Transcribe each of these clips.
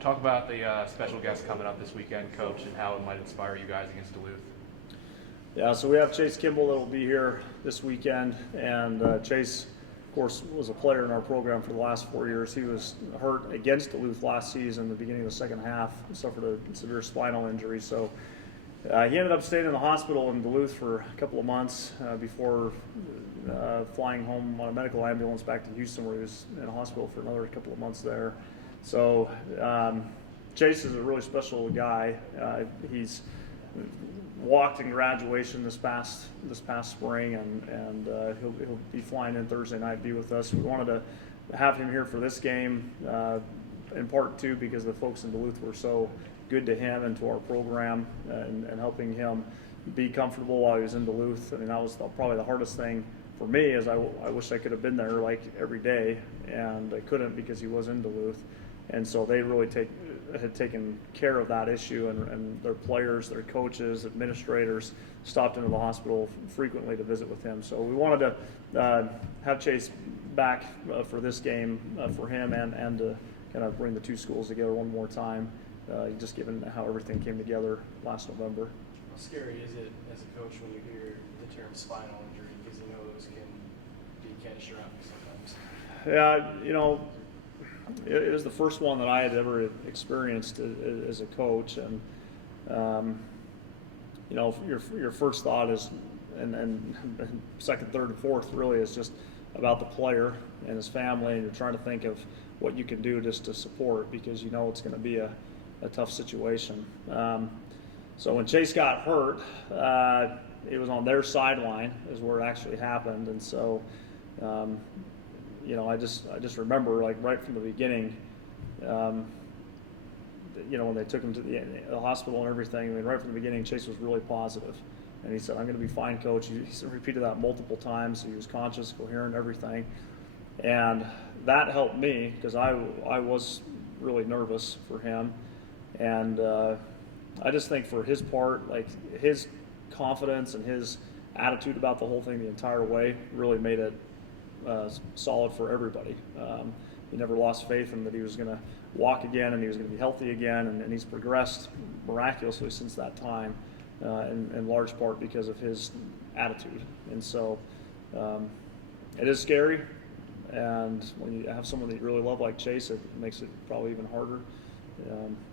Talk about the special guest coming up this weekend, Coach, and how it might inspire you guys against Duluth. Yeah, so we have Chase Kimball that will be here this weekend, and Chase, of course, was a player in our program for the last 4 years. He was hurt against Duluth last season, the beginning of the second half, suffered a severe spinal injury. So he ended up staying in the hospital in Duluth for a couple of months before flying home on a medical ambulance back to Houston, where he was in a hospital for another couple of months there. So Chase is a really special guy. He's walked in graduation this past spring, and he'll be flying in Thursday night to be with us. We wanted to have him here for this game, in part too because the folks in Duluth were so good to him and to our program, and helping him be comfortable while he was in Duluth. I mean, that was probably the hardest thing for me, is I wish I could have been there like every day, and I couldn't because he was in Duluth. And so they really had taken care of that issue, and their players, their coaches, administrators stopped into the hospital frequently to visit with him. So we wanted to have Chase back for this game for him, and to kind of bring the two schools together one more time, just given how everything came together last November. How scary is it as a coach when you hear the term spinal injury, because you know those can be catastrophic sometimes? Yeah, it was the first one that I had ever experienced as a coach, and your first thought is, and second, third, and fourth really is just about the player and his family, and you're trying to think of what you can do just to support, because it's going to be a tough situation. So when Chase got hurt, it was on their sideline is where it actually happened, and so I just remember, like, right from the beginning, when they took him to the hospital and everything. I mean, right from the beginning, Chase was really positive, and he said, "I'm going to be fine, Coach." He repeated that multiple times. He was conscious, coherent, everything, and that helped me because I was really nervous for him, and I just think for his part, like, his confidence and his attitude about the whole thing the entire way really made it solid for everybody. He never lost faith in that he was going to walk again, and he was going to be healthy again, and he's progressed miraculously since that time, in large part because of his attitude. And so it is scary, and when you have someone that you really love like Chase, it makes it probably even harder.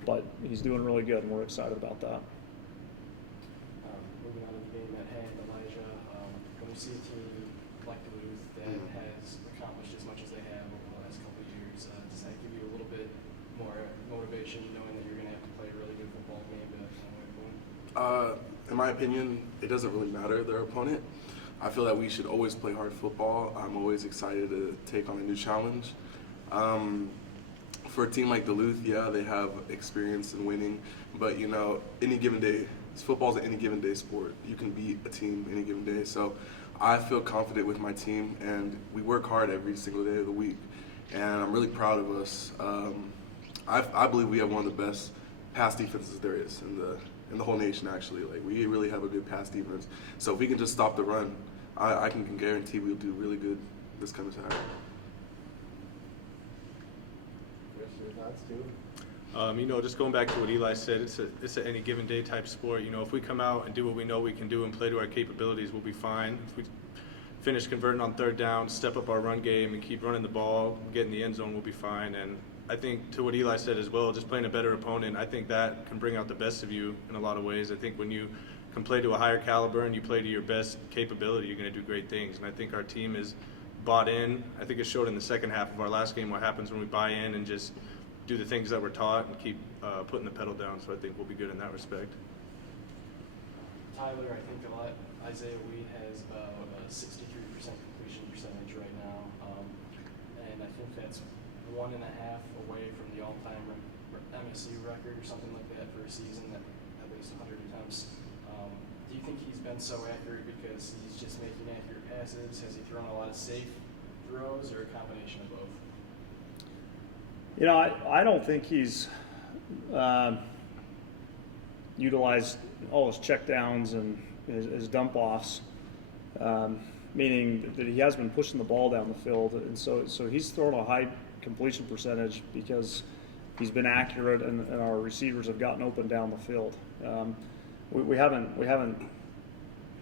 But he's doing really good, and we're excited about that. Moving on to the game at hand, Elijah, when you see a team like Duluth that has accomplished as much as they have over the last couple of years, does that give you a little bit more motivation, knowing that you're going to have to play a really good football game to win? In my opinion, it doesn't really matter their opponent. I feel that we should always play hard football. I'm always excited to take on a new challenge. For a team like Duluth, yeah, they have experience in winning, but any given day, football's an any given day sport. You can beat a team any given day. So I feel confident with my team, and we work hard every single day of the week, and I'm really proud of us. I believe we have one of the best pass defenses there is in the whole nation, actually. Like, we really have a good pass defense. So if we can just stop the run, I can guarantee we'll do really good this coming Saturday. Just going back to what Eli said, it's an any given day type sport. If we come out and do what we know we can do and play to our capabilities, we'll be fine. If we finish converting on third down, step up our run game, and keep running the ball, get in the end zone, we'll be fine. And I think, to what Eli said as well, just playing a better opponent, I think that can bring out the best of you in a lot of ways. I think when you can play to a higher caliber and you play to your best capability, you're going to do great things. And I think our team is bought in. I think it showed in the second half of our last game what happens when we buy in and just do the things that we're taught and keep putting the pedal down. So I think we'll be good in that respect. Tyler, I think Isaiah Weed has about a 63% completion percentage right now, and I think that's 1.5 away from the all-time MSU record or something like that for a season, that at least 100 attempts. Do you think he's been so accurate because he's just making accurate passes? Has he thrown a lot of safe throws, or a combination of both? I don't think he's utilized all his checkdowns and his dump offs, meaning that he has been pushing the ball down the field, and so he's thrown a high completion percentage because he's been accurate, and our receivers have gotten open down the field. We haven't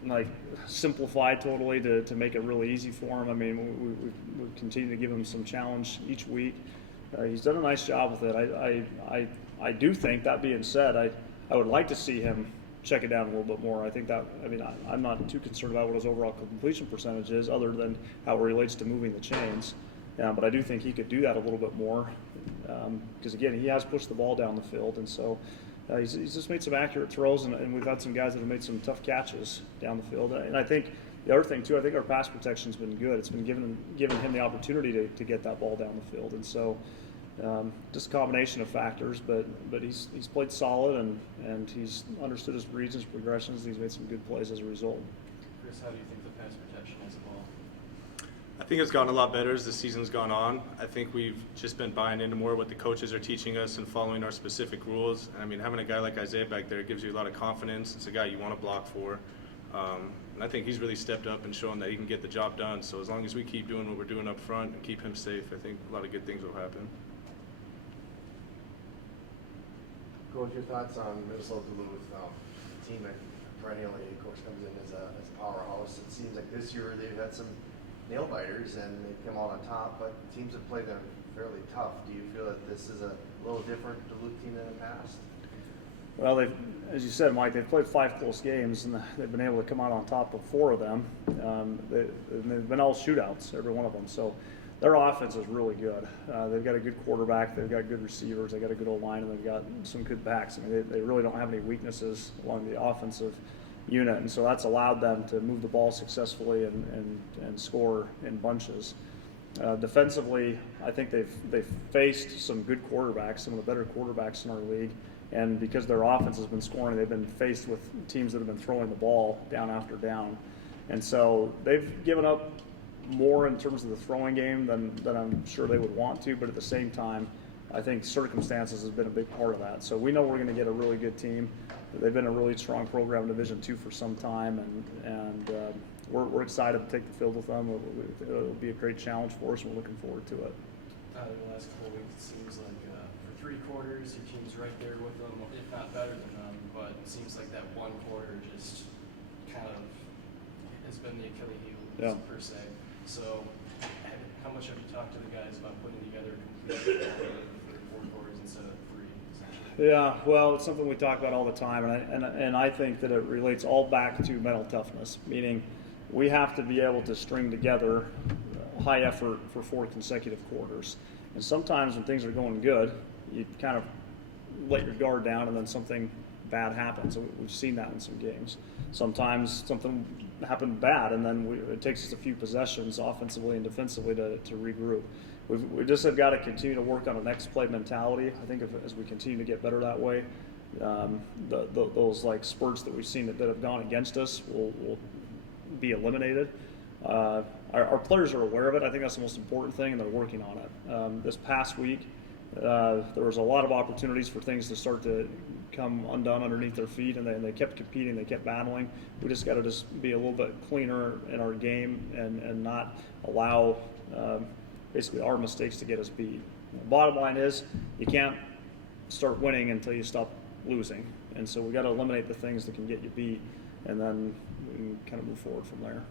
like simplified totally to make it really easy for him. I mean, we continue to give him some challenge each week. He's done a nice job with it. I do think, that being said, I would like to see him check it down a little bit more. I think that, I mean, I'm not too concerned about what his overall completion percentage is, other than how it relates to moving the chains. But I do think he could do that a little bit more, because again, he has pushed the ball down the field, and so he's just made some accurate throws, and we've had some guys that have made some tough catches down the field. And I think the other thing too, I think our pass protection's been good. It's been giving him the opportunity to get that ball down the field, and so just a combination of factors. But he's played solid, and he's understood his reads and his progressions. And he's made some good plays as a result. Chris, how do you think the pass protection has evolved? I think it's gotten a lot better as the season's gone on. I think we've just been buying into more what the coaches are teaching us and following our specific rules. And I mean, having a guy like Isaiah back there gives you a lot of confidence. It's a guy you want to block for. And I think he's really stepped up and shown that he can get the job done. So as long as we keep doing what we're doing up front and keep him safe, I think a lot of good things will happen. Coach, your thoughts on Minnesota Duluth, a team that perennially, of course, comes in as a powerhouse. It seems like this year they've had some nail biters and they've come out on top, but teams have played them fairly tough. Do you feel that this is a little different Duluth team than in the past? Well, as you said, Mike, they've played 5 close games, and they've been able to come out on top of 4 of them. They've been all shootouts, every one of them. So their offense is really good. They've got a good quarterback, they've got good receivers, they've got a good old line, and they've got some good backs. I mean, they really don't have any weaknesses along the offensive unit, and so that's allowed them to move the ball successfully and score in bunches. Defensively, I think they've faced some good quarterbacks, some of the better quarterbacks in our league, and because their offense has been scoring, they've been faced with teams that have been throwing the ball down after down, and so they've given up more in terms of the throwing game than I'm sure they would want to, but at the same time, I think circumstances has been a big part of that. So we know we're going to get a really good team. They've been a really strong program in Division II for some time, and we're excited to take the field with them. It'll be a great challenge for us, and we're looking forward to it. Tyler, the last couple of weeks, it seems like for 3 quarters, your team's right there with them, if not better than them, but it seems like that one quarter just kind of has been the Achilles heel, per se. So how much have you talked to the guys about putting together a complete for 4 quarters instead of 3, essentially? Yeah, well, it's something we talk about all the time, and I think that it relates all back to mental toughness, meaning we have to be able to string together high effort for 4 consecutive quarters. And sometimes when things are going good, you kind of let your guard down, and then something bad happens. We've seen that in some games. Sometimes something happened bad, and then it takes us a few possessions offensively and defensively to regroup. We just have got to continue to work on a next play mentality. I think as we continue to get better that way, those like spurts that we've seen that have gone against us will be eliminated. Our players are aware of it. I think that's the most important thing, and they're working on it. This past week, there was a lot of opportunities for things to start to come undone underneath their feet, and they kept competing, they kept battling. We just got to just be a little bit cleaner in our game and not allow basically our mistakes to get us beat. Bottom line is, you can't start winning until you stop losing, and so we got to eliminate the things that can get you beat, and then we can kind of move forward from there.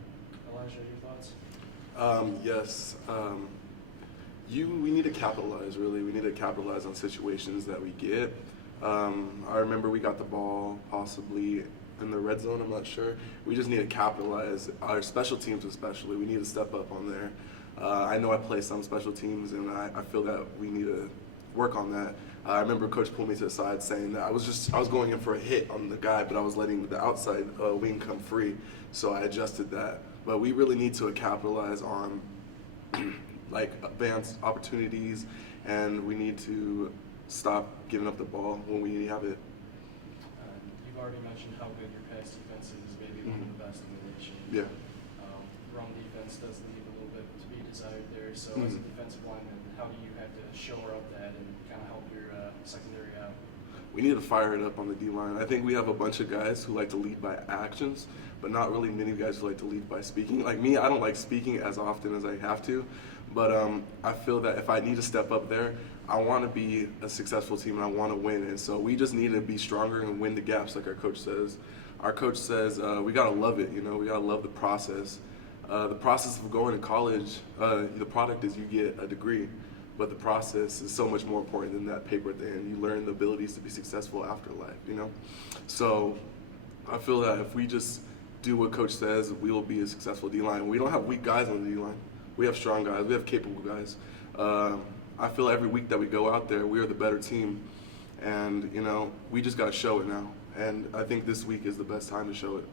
Elijah, your thoughts? Yes. We need to capitalize, really. We need to capitalize on situations that we get. I remember we got the ball possibly in the red zone, I'm not sure. We just need to capitalize. Our special teams especially, we need to step up on there. I know I play some special teams, and I feel that we need to work on that. I remember Coach pulled me to the side saying that I was going in for a hit on the guy, but I was letting the outside wing come free, so I adjusted that. But we really need to capitalize on like advanced opportunities, and we need to stop giving up the ball when we have it. You've already mentioned how good your pass defense is, maybe one of the best in the nation. Yeah. Run defense does leave a little bit to be desired there. So as a defensive lineman, how do you have to shore up that and kind of help your secondary out? We need to fire it up on the D-line. I think we have a bunch of guys who like to lead by actions, but not really many guys who like to lead by speaking. Like me, I don't like speaking as often as I have to, But I feel that if I need to step up there, I want to be a successful team and I want to win. And so we just need to be stronger and win the gaps, like our coach says. Our coach says we got to love it, we got to love the process. The process of going to college, the product is you get a degree, but the process is so much more important than that paper at the end. You learn the abilities to be successful after life, So I feel that if we just do what coach says, we will be a successful D-line. We don't have weak guys on the D-line. We have strong guys. We have capable guys. I feel every week that we go out there, we are the better team. And, we just got to show it now. And I think this week is the best time to show it.